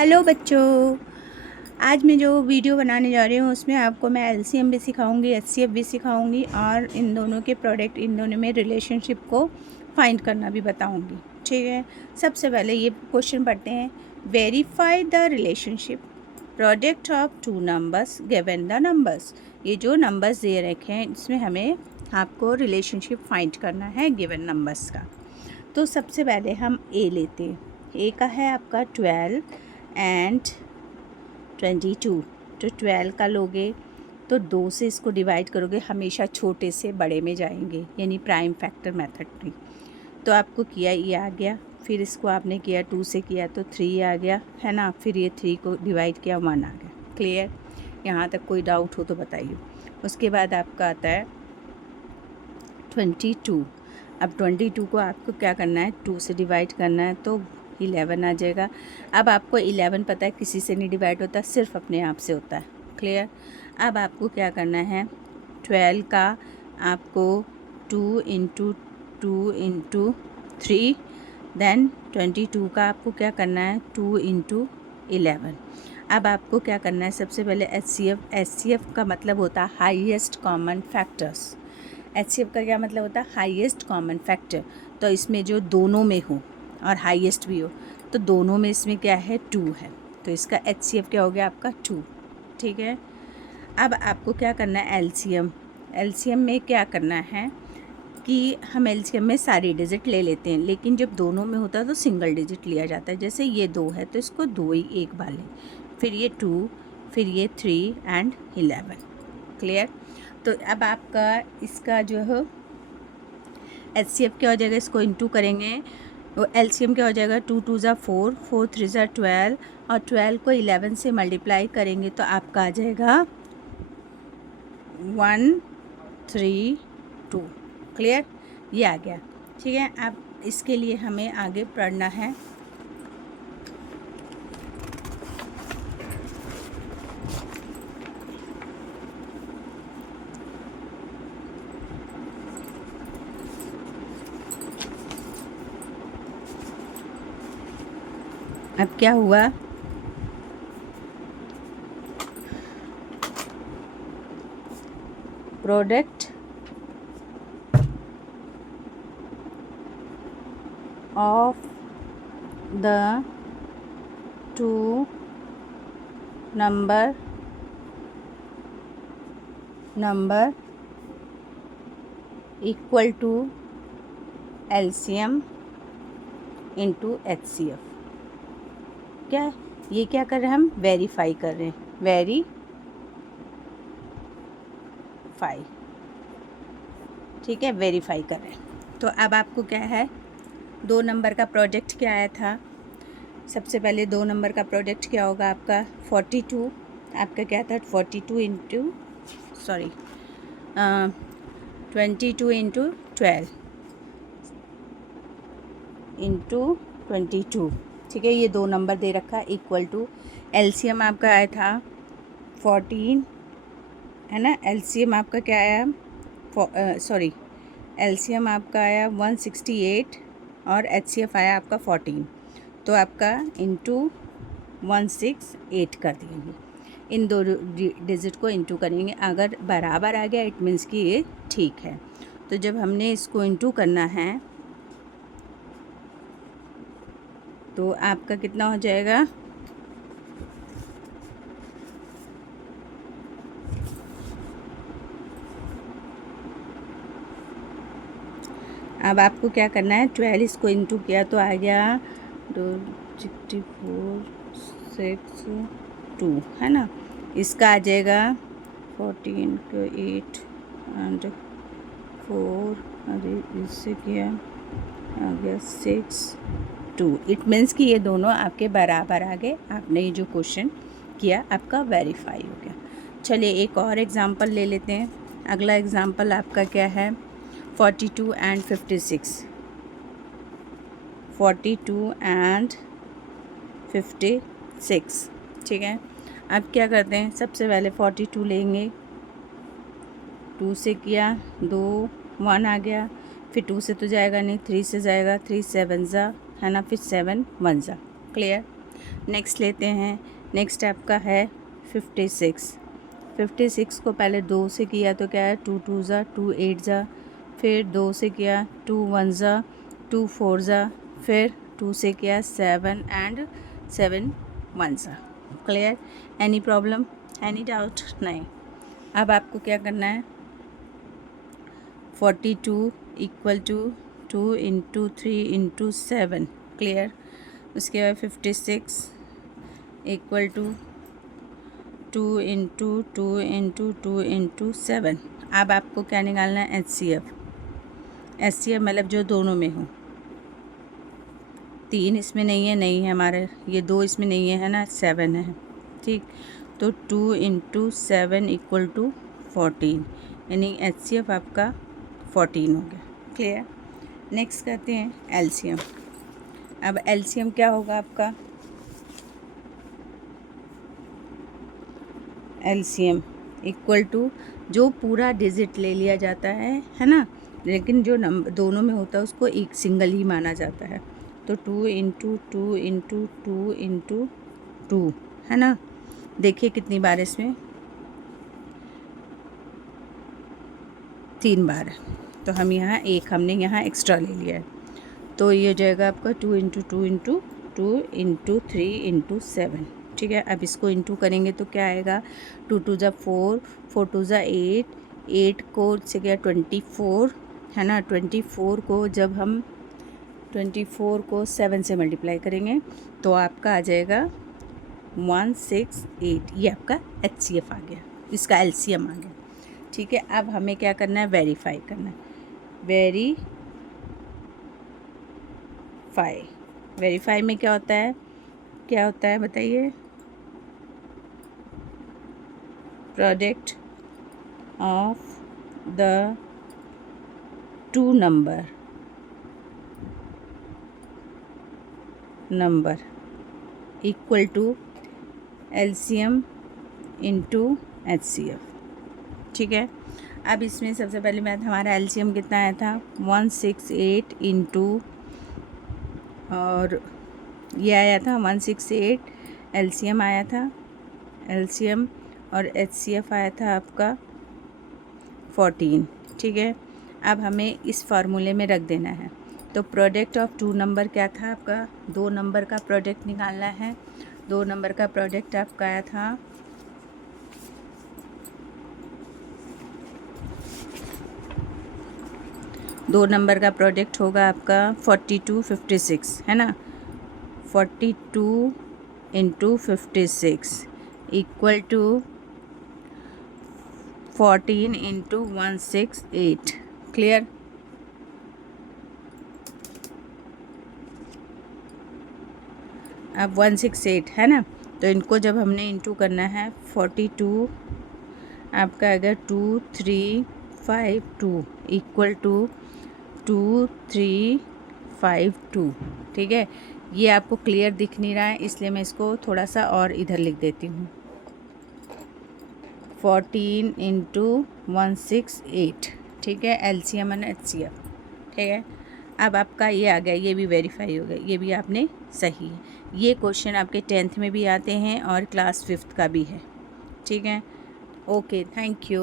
Hello बच्चों, आज मैं जो वीडियो बनाने जा रही हूँ उसमें आपको मैं एलसीएम भी सिखाऊंगी, एचसीएफ भी सिखाऊंगी और इन दोनों के प्रोडक्ट, इन दोनों में रिलेशनशिप को फाइंड करना भी बताऊंगी। ठीक है, सबसे पहले ये क्वेश्चन पढ़ते हैं। Verify the relationship product of two numbers given the numbers. ये जो नंबर्स दे रखे हैं इसमें हमें आपको रिलेशनशिप फाइंड करना है गिवन नंबर्स का। तो सबसे पहले हम ए लेते हैं। ए का है आपका 12 एंड 22। तो 12 का लोगे तो 2 से इसको डिवाइड करोगे, हमेशा छोटे से बड़े में जाएंगे, यानी प्राइम फैक्टर मेथड में। तो आपको किया ये आ गया, फिर इसको आपने किया 2 से किया तो 3 आ गया, है ना। फिर ये 3 को डिवाइड किया 1 आ गया। क्लियर? यहाँ तक कोई डाउट हो तो बताइए। उसके बाद आपका आता है 22। अब 22 को आपको क्या करना है, 2 से डिवाइड करना है तो 11 आ जाएगा। अब आपको 11 पता है किसी से नहीं डिवाइड होता, सिर्फ अपने आप से होता है। क्लियर? अब आपको क्या करना है, 12 का आपको 2 इंटू 2 इंटू 3, देन 22 का आपको क्या करना है 2 इंटू 11। अब आपको क्या करना है, सबसे पहले एचसीएफ का मतलब होता है हाईएस्ट कॉमन फैक्टर्स। एचसीएफ का क्या मतलब होता है, हाईएस्ट कॉमन फैक्टर। तो इसमें जो दोनों में हो और हाईएस्ट भी हो, तो दोनों में इसमें क्या है 2 है, तो इसका एचसीएफ क्या हो गया आपका 2। ठीक है। अब आपको क्या करना है, एलसीएम में क्या करना है कि हम एलसीएम में सारी डिजिट ले लेते हैं, लेकिन जब दोनों में होता है तो सिंगल डिजिट लिया जाता है। जैसे ये 2 है तो इसको 2 ही एक बार लें, फिर ये 2, फिर ये 3 एंड 11। क्लियर? तो अब आपका इसका जो है एचसीएफ क्या हो जाएगा, इसको इंटू करेंगे वो एलसीएम क्या हो जाएगा, 2 2 ज़ा 4, 4 3 ज़ा 12 और 12 को 11 से मल्टीप्लाई करेंगे तो आपका आ जाएगा 1 3 2। क्लियर? ये आ गया। ठीक है। अब इसके लिए हमें आगे पढ़ना है। अब क्या हुआ, product of the two number equal to LCM into HCF। क्या ये क्या कर रहे हैं, हम वेरीफाई कर रहे हैं, वेरीफाई। ठीक है, वेरीफाई कर रहे हैं। तो अब आपको क्या है, 2 नंबर का प्रोडक्ट क्या आया था, सबसे पहले 2 नंबर का प्रोडक्ट क्या होगा आपका 42। आपका क्या था 42 इंटू 22 इंटू 12 इंटू 22। ठीक है, ये 2 नंबर दे रखा है इक्वल टू एलसीएम आपका आया था 14, है ना। एलसीएम आपका क्या आया, एलसीएम आपका आया 168 और एचसीएफ आया आपका 14। तो आपका इंटू 168 कर देंगे, इन दो डिजिट को इंटू करेंगे। अगर बराबर आ गया इट मीन्स कि ये ठीक है। तो जब हमने इसको इंटू करना है तो आपका कितना हो जाएगा, अब आपको क्या करना है, 12 इसको इंटू किया तो आ गया 264 6 2, है ना। इसका आ जाएगा 14 को 8 एंड 4, अरे इससे किया आ गया 6 2। इट मीन्स कि ये दोनों आपके बराबर आ गए। आपने ये जो क्वेश्चन किया आपका वेरीफाई हो गया। चलिए एक और एग्ज़ाम्पल ले लेते हैं। अगला एग्ज़ाम्पल आपका क्या है, 42 एंड 56। 42 एंड 56। ठीक है। अब क्या करते हैं, सबसे पहले 42 लेंगे, 2 से किया 2 1 आ गया, फिर 2 से तो जाएगा नहीं, 3 से जाएगा, 3 7 ज़ा, है ना, फिर 7 1 ज़ा। क्लियर? नेक्स्ट लेते हैं, नेक्स्ट आपका है 56। 56 को पहले 2 से किया तो क्या है, 2 2 ज़ा 2 8 ज़ा, फिर 2 से किया 2 1 ज़ा 2 4 ज़ा, फिर 2 से किया 7 एंड 7 1 ज़ा। Clear? Any problem, any doubt? नहीं। अब आपको क्या करना है, 42 equal to 2 into 3 into 7। Clear? उसके बाद 56 equal to 2 into 2 into 2 into 7। अब आपको क्या निकालना है, HCF। HCF मतलब जो दोनों में हो, 3 इसमें नहीं है हमारे, ये 2 इसमें नहीं है ना, 7 है। ठीक, तो 2 इंटू 7 इक्वल टू 14, यानी HCF आपका 14 हो गया। क्लियर? नेक्स्ट करते हैं LCM। अब LCM क्या होगा आपका, LCM इक्वल टू जो पूरा डिजिट ले लिया जाता है ना, लेकिन जो नंबर दोनों में होता है उसको एक सिंगल ही माना जाता है। तो 2 इंटू 2 इंटू 2 इंटू 2 है ना। देखिए कितनी बार, इसमें 3 बार है, तो हम यहाँ हमने यहाँ एक्स्ट्रा ले लिया है। तो ये हो जाएगा आपका 2 इंटू 2 इंटू 2 इंटू 3 इंटू 7। ठीक है, अब इसको इंटू करेंगे तो क्या आएगा, 2 2 ज़ा 4 4 2 ज़ा 8 8 को से गया 24 है ना। 24 को जब हम 24 को 7 से मल्टीप्लाई करेंगे तो आपका आ जाएगा 168। ये आपका HCF आ गया, इसका LCM आ गया। ठीक है, अब हमें क्या करना है, वेरीफाई करना है। वेरीफाई में क्या होता है बताइए, product of the two number equal to LCM into HCF। ठीक है, अब इसमें सबसे पहले बात, हमारा LCM कितना आया था, 168 इंटू, और ये आया था 168 LCM आया था, LCM और HCF आया था आपका 14। ठीक है, अब हमें इस फार्मूले में रख देना है। तो प्रोडक्ट ऑफ टू नंबर क्या था आपका, 2 नंबर का प्रोडक्ट निकालना है। 2 नंबर का प्रोडक्ट आपका आया था 2 नंबर का प्रोडक्ट होगा आपका 42 56 है ना। 42 into 56 equal to 14 into 168। Clear? अब 168 है ना, तो इनको जब हमने इंटू करना है, 42 आपका अगर 2352 इक्वल टू 2352। ठीक है, ये आपको क्लियर दिख नहीं रहा है, इसलिए मैं इसको थोड़ा सा और इधर लिख देती हूँ। 14 इंटू 168। ठीक है, LCM और HCF। ठीक है, अब आपका ये आ गया, ये भी वेरीफाई हो गया, ये भी आपने सही है। ये क्वेश्चन आपके 10th में भी आते हैं और क्लास 5th का भी है। ठीक है, ओके, थैंक यू।